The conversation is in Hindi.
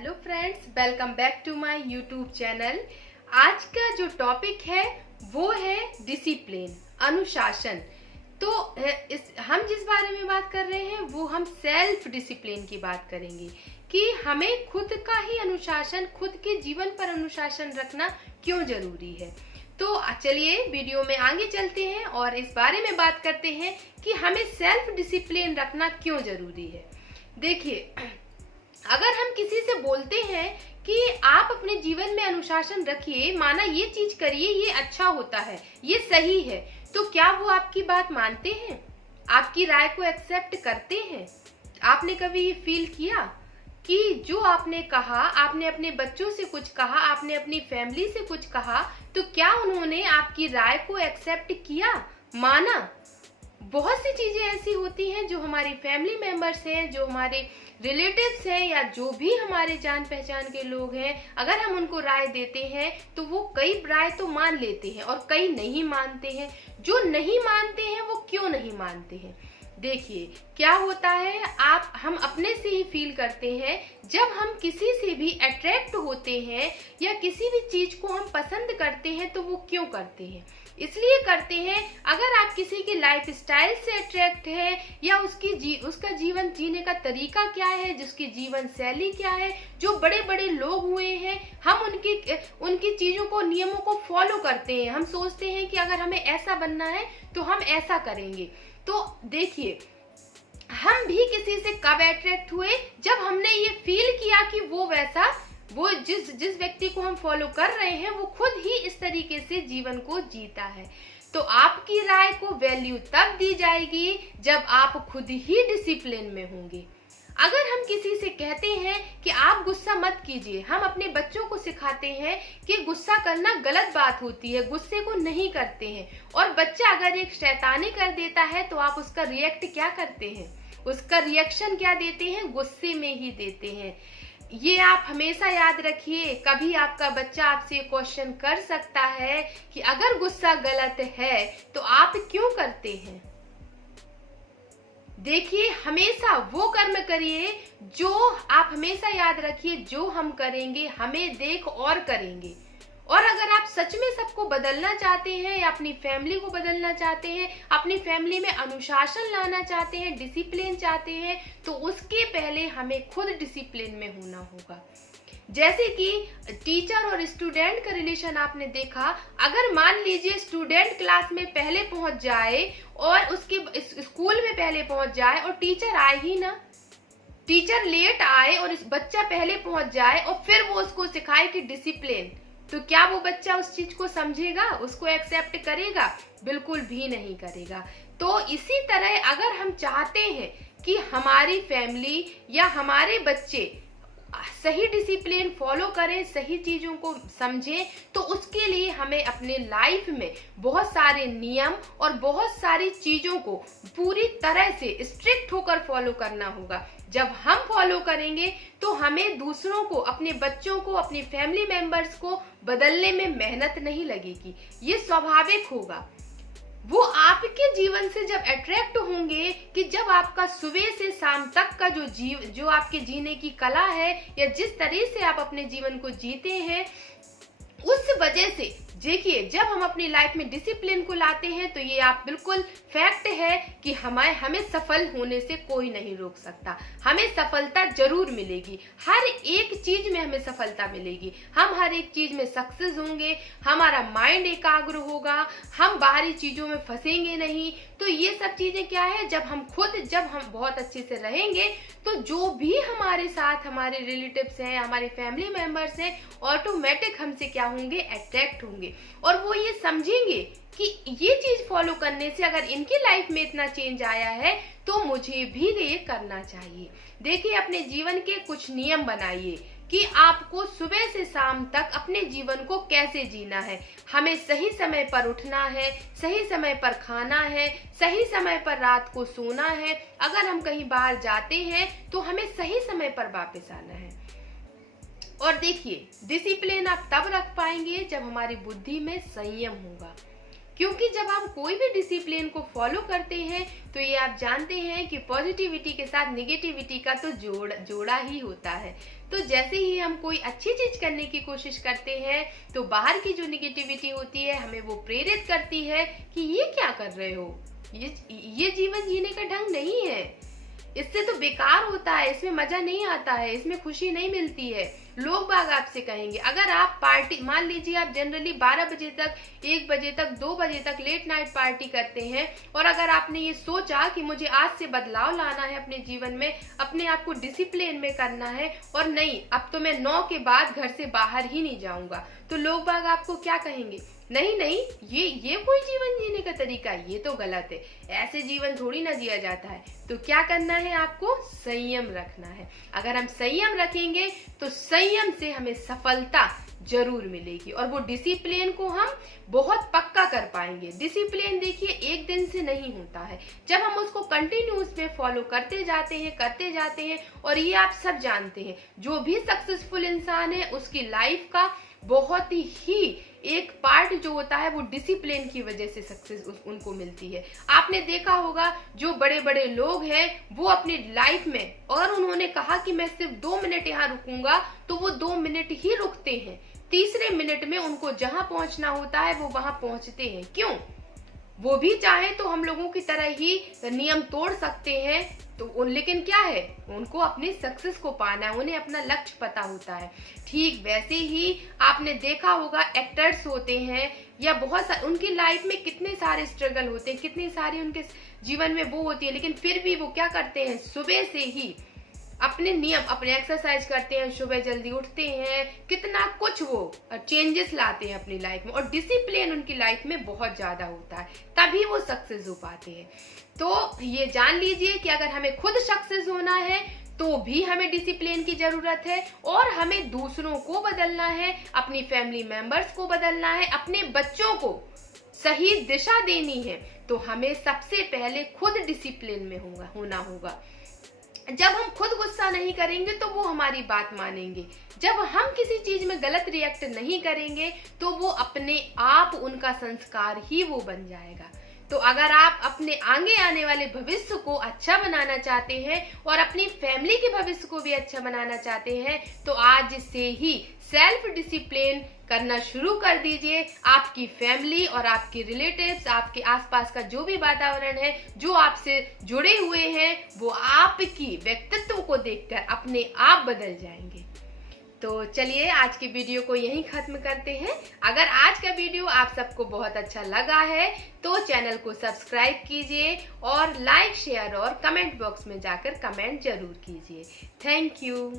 Hello friends, welcome back to my YouTube channel. आज का जो टॉपिक है वो है डिसिप्लिन, अनुशासन। तो हम जिस बारे में बात कर रहे हैं वो हम सेल्फ डिसिप्लिन की बात करेंगे कि हमें खुद का ही अनुशासन, खुद के जीवन पर अनुशासन रखना क्यों जरूरी है। तो चलिए वीडियो में आगे चलते हैं और इस बारे में बात करते हैं कि हमें सेल्फ डिसिप्लिन रखना क्यों जरूरी है। देखिए, अगर हम किसी से बोलते हैं कि आप अपने जीवन में अनुशासन रखिए, माना ये चीज करिए, ये अच्छा होता है, ये सही है, तो क्या वो आपकी बात मानते हैं? आपकी राय को एक्सेप्ट करते हैं? आपने कभी ये फील किया कि जो आपने कहा, आपने अपने बच्चों से कुछ कहा, आपने अपनी फैमिली से कुछ कहा, तो क्या उन्होंने आपकी राय को एक्सेप्ट किया, माना? बहुत सी चीजें ऐसी होती हैं जो हमारी फैमिली मेंबर्स हैं, जो हमारे रिलेटिव्स हैं, या जो भी हमारे जान पहचान के लोग हैं, अगर हम उनको राय देते हैं तो वो कई राय तो मान लेते हैं और कई नहीं मानते हैं। जो नहीं मानते हैं वो क्यों नहीं मानते हैं? देखिए, क्या होता है, हम अपने से ही फील करते हैं। जब हम किसी से भी अट्रैक्ट होते हैं या किसी भी चीज को हम पसंद करते हैं तो वो क्यों करते हैं? इसलिए करते हैं, अगर आप किसी की लाइफ स्टाइल से अट्रैक्ट है या उसका जीवन जीने का तरीका क्या है, जिसकी जीवन शैली क्या है, जो बड़े बड़े लोग हुए हैं, हम उनकी चीजों को, नियमों को फॉलो करते हैं। हम सोचते हैं कि अगर हमें ऐसा बनना है तो हम ऐसा करेंगे। तो देखिए, हम भी किसी से कब अट्रैक्ट हुए? जब हमने ये फील किया कि वो जिस व्यक्ति को हम फॉलो कर रहे हैं वो खुद ही इस तरीके से जीवन को जीता है। तो आपकी राय को वैल्यू तब दी जाएगी जब आप खुद ही डिसिप्लिन में होंगे। अगर हम किसी से कहते हैं कि आप गुस्सा मत कीजिए, हम अपने बच्चों को सिखाते हैं कि गुस्सा करना गलत बात होती है, गुस्से को नहीं करते हैं, और बच्चा अगर एक शैतानी कर देता है तो आप उसका रिएक्ट क्या करते हैं? उसका रिएक्शन क्या देते हैं? गुस्से में ही देते हैं। ये आप हमेशा याद रखिए। कभी आपका बच्चा आपसे क्वेश्चन कर सकता है कि अगर गुस्सा गलत है तो आप क्यों करते हैं? देखिए, हमेशा वो कर्म करिए जो आप हमेशा याद रखिए, जो हम करेंगे हमें देख और करेंगे। और अगर आप सच में सबको बदलना चाहते हैं या अपनी फैमिली को बदलना चाहते हैं, अपनी फैमिली में अनुशासन लाना चाहते हैं, डिसिप्लिन चाहते हैं, तो उसके पहले हमें खुद डिसिप्लिन में होना होगा। जैसे कि टीचर और स्टूडेंट का रिलेशन आपने देखा, अगर मान लीजिए स्टूडेंट क्लास में पहले पहुंच जाए और उसके स्कूल में पहले पहुंच जाए और टीचर आए ही ना, टीचर लेट आए और इस बच्चा पहले पहुंच जाए और फिर वो उसको सिखाए कि डिसिप्लिन, तो क्या वो बच्चा उस चीज को समझेगा, उसको एक्सेप्ट करेगा? बिल्कुल भी नहीं करेगा। तो इसी तरह अगर हम चाहते हैं कि हमारी फैमिली या हमारे बच्चे सही डिसिप्लिन फॉलो करें, सही चीजों को समझें, तो उसके लिए हमें अपने लाइफ में बहुत सारे नियम और बहुत सारी चीजों को पूरी तरह से स्ट्रिक्ट होकर फॉलो करना होगा। जब हम फॉलो करेंगे तो हमें दूसरों को, अपने बच्चों को, अपनी फैमिली मेंबर्स को बदलने में मेहनत नहीं लगेगी। ये स्वाभाविक होगा। वो आपके जीवन से जब अट्रैक्ट होंगे कि जब आपका सुबह से शाम तक का जो आपके जीने की कला है या जिस तरह से आप अपने जीवन को जीते हैं, उस वजह से देखिए, जब हम अपनी लाइफ में डिसिप्लिन को लाते हैं तो ये आप बिल्कुल फैक्ट है कि हमें सफल होने से कोई नहीं रोक सकता। हमें सफलता जरूर मिलेगी, हर एक चीज में हमें सफलता मिलेगी, हम हर एक चीज में सक्सेस होंगे, हमारा माइंड एकाग्र होगा, हम बाहरी चीजों में फंसेंगे नहीं। तो ये सब चीजें क्या है, जब हम बहुत अच्छे से रहेंगे तो जो भी हमारे साथ हमारे रिलेटिव्स हैं, हमारे फैमिली मेंबर्स हैं, ऑटोमेटिक हमसे क्या होंगे, अट्रैक्ट होंगे, और वो ये समझेंगे कि ये चीज फॉलो करने से अगर इनकी लाइफ में इतना चेंज आया है तो मुझे भी ये करना चाहिए। देखिए, अपने जीवन के कुछ नियम बनाइए कि आपको सुबह से शाम तक अपने जीवन को कैसे जीना है। हमें सही समय पर उठना है, सही समय पर खाना है, सही समय पर रात को सोना है। अगर हम कहीं बाहर जाते हैं तो हमें सही समय पर वापस आना है। और देखिए, डिसिप्लिन आप तब रख पाएंगे जब हमारी बुद्धि में संयम होगा। क्योंकि जब हम कोई भी डिसिप्लिन को फॉलो करते हैं तो ये आप जानते हैं कि पॉजिटिविटी के साथ निगेटिविटी का तो जोड़ा ही होता है। तो जैसे ही हम कोई अच्छी चीज करने की कोशिश करते हैं तो बाहर की जो निगेटिविटी होती है हमें वो प्रेरित करती है कि ये क्या कर रहे हो, ये जीवन जीने का ढंग नहीं है, इससे तो बेकार होता है, इसमें मजा नहीं आता है, इसमें खुशी नहीं मिलती है। लोग बाग आपसे कहेंगे, अगर आप पार्टी, मान लीजिए आप जनरली 12 बजे तक, 1 बजे तक, 2 बजे तक लेट नाइट पार्टी करते हैं और अगर आपने ये सोचा कि मुझे आज से बदलाव लाना है अपने जीवन में, अपने आप को डिसिप्लिन में करना है और नहीं अब तो मैं 9 के बाद घर से बाहर ही नहीं जाऊंगा, तो लोग बाग आपको क्या कहेंगे, नहीं नहीं ये कोई जीवन जीने का तरीका है, ये तो गलत है, ऐसे जीवन थोड़ी ना जिया जाता है। तो क्या करना है, आपको संयम रखना है। अगर हम संयम रखेंगे तो संयम से हमें सफलता जरूर मिलेगी और वो डिसिप्लिन को हम बहुत पक्का कर पाएंगे। डिसिप्लिन देखिए एक दिन से नहीं होता है, जब हम उसको कंटिन्यूस में फॉलो करते जाते हैं और ये आप सब जानते हैं, जो भी सक्सेसफुल इंसान है उसकी लाइफ का बहुत ही एक पार्ट जो होता है वो डिसिप्लिन की वजह से सक्सेस उनको मिलती है। आपने देखा होगा जो बड़े बड़े लोग हैं वो अपनी लाइफ में, और उन्होंने कहा कि मैं सिर्फ 2 मिनट यहाँ रुकूंगा तो वो 2 मिनट ही रुकते हैं, तीसरे मिनट में उनको जहां पहुंचना होता है वो वहां पहुंचते हैं। क्यों? वो भी चाहे तो हम लोगों की तरह ही नियम तोड़ सकते हैं, तो लेकिन क्या है, उनको अपनी सक्सेस को पाना है, उन्हें अपना लक्ष्य पता होता है। ठीक वैसे ही आपने देखा होगा एक्टर्स होते हैं या बहुत सारे, उनकी लाइफ में कितने सारे स्ट्रगल होते हैं, कितनी सारी उनके जीवन में वो होती है, लेकिन फिर भी वो क्या करते हैं, सुबह से ही अपने नियम, अपने एक्सरसाइज करते हैं, सुबह जल्दी उठते हैं, कितना कुछ वो चेंजेस लाते हैं अपनी लाइफ में और डिसिप्लिन उनकी लाइफ में बहुत ज्यादा होता है, तभी वो सक्सेस हो पाते हैं। तो ये जान लीजिए कि अगर हमें खुद सक्सेस होना है तो भी हमें डिसिप्लिन की जरूरत है और हमें दूसरों को बदलना है, अपनी फैमिली मेंबर्स को बदलना है, अपने बच्चों को सही दिशा देनी है, तो हमें सबसे पहले खुद डिसिप्लिन में होना होगा। जब हम खुद गुस्सा नहीं करेंगे तो वो हमारी बात मानेंगे, जब हम किसी चीज में गलत रिएक्ट नहीं करेंगे तो वो अपने आप उनका संस्कार ही वो बन जाएगा। तो अगर आप अपने आगे आने वाले भविष्य को अच्छा बनाना चाहते हैं और अपनी फैमिली के भविष्य को भी अच्छा बनाना चाहते हैं तो आज से ही सेल्फ डिसिप्लिन करना शुरू कर दीजिए। आपकी फैमिली और आपके रिलेटिव्स, आपके आसपास का जो भी वातावरण है, जो आपसे जुड़े हुए हैं, वो आपकी व्यक्तित्व को देखकर अपने आप बदल जाएंगे। तो चलिए आज की वीडियो को यहीं खत्म करते हैं। अगर आज का वीडियो आप सबको बहुत अच्छा लगा है तो चैनल को सब्सक्राइब कीजिए और लाइक, शेयर और कमेंट बॉक्स में जाकर कमेंट जरूर कीजिए। Thank you.